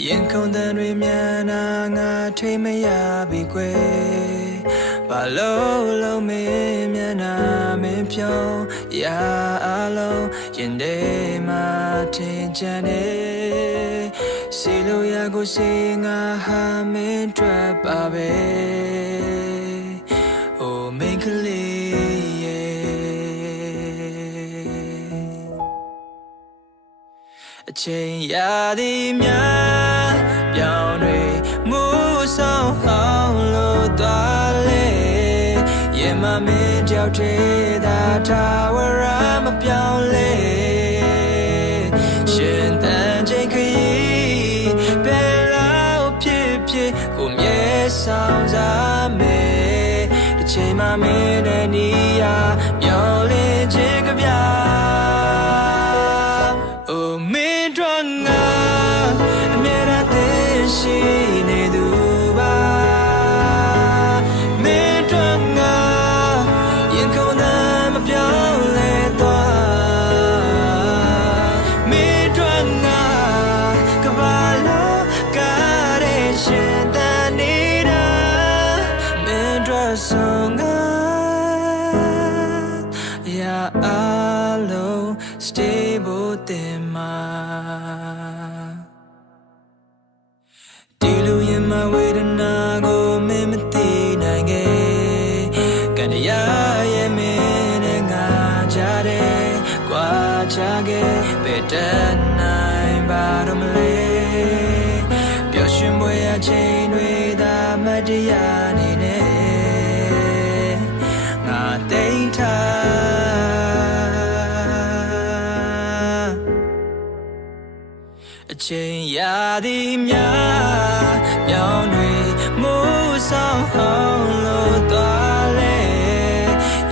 ရင်ခုန်တန်တွေမြန်နာငါထိမရပြီကွယ်ဘာလို့လုံးမင်းမြန်နာမင်းဖြုံးရာအလုံးရင်ထဲမှာထင်ချင်နေစီလိုရကိုစီငါဟာမင်းတွေ့ပါပဲအိုမင်းကလေးအချိန်ရာသီများပြောင်းတွေမူဆောင်အောင်လို့သွားလေရင်မမင်းကြောက်တဲ့သာထာဝရမပြောင်းလဲရှင်တန်ချိန်ခရီးဘယ်လောက်ဖြစ်ဖြစ်ကိုမြဲဆောင်စားမယ်တစ်ချိန်မှမင်းတဲ့နေရာမျောလင်းခြင်းကပြရှိနေသူပါမင်းတို့ငါရင်ခုန်တာမပြောင်းလဲသွားမင်းတို့ငါကဘာလို့ကားရဲ့ရှင်တန်နေတာမင်းတို့ဆုံးငါရာအလုံး stable တင်မှာဒီလူရင်မဝေဒနာကိုမင်းမသိနိုင်ခဲ့ကန်ရရဲ့မင်းနဲ့ငါကြတဲ့ကြွားချခဲ့ဘယ်တတ်နိုင်ပါတော့မလဲပျော်ရွှင်ပွဲအချိန်တွေသာမတရားနေနဲ့ငါတိမ်ထားအချိန်ရာသီများပြောင်းတွေမူဆောင်အောင်လို့သွားလေ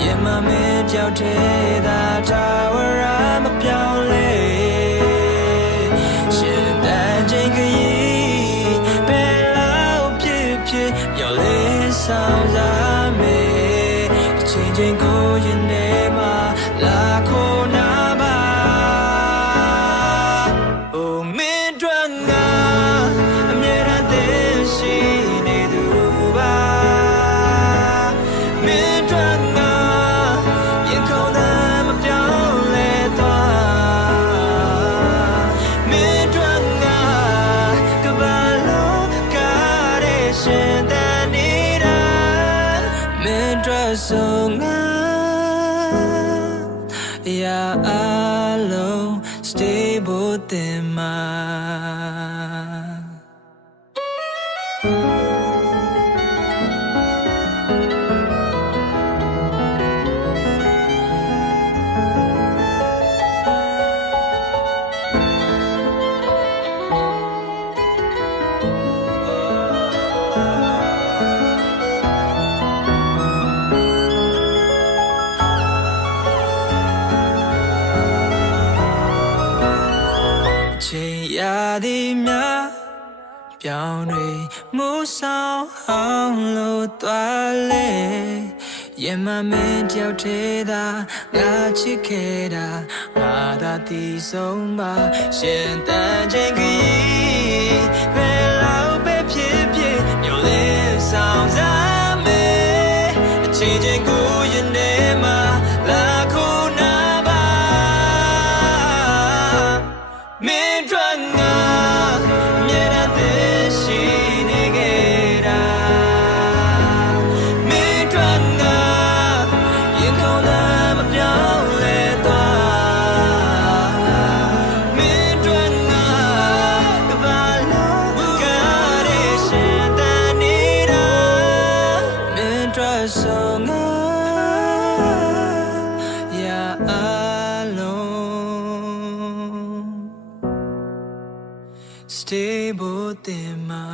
ရင်မမင်းကြောက်တဲ့သာထာဝရမပြောင်းလဲရှင်တန်ချိန်ခရီးဘယ်လောက်ဖြစ်ဖြစ်မျောလင်းဆောင်စားမယ်အချိန်ချင်းကိုရင်ထဲမှာလာခိုးနာပါဆုံးငါရာအလုံး stable တင်မှာရာသီများပြောင်းတွေမူဆောင်အောင်လို့သွားလေရင်မမင်းတယောက်တည်းသာငါချစ်ခဲ့တာငါသာတည်ဆုံးပါရှင်တန်ချိန်ခရီးဘယ်လောက်ပဲဖြစ်ဖြစ်ညိုလေးဆောင်စားမယ်အချိန်ချင်းကိုရင်ထဲမှာလာခိုးနာပါမင်းတို့ဆုံးငါရာအလုံး stable တင်မှာ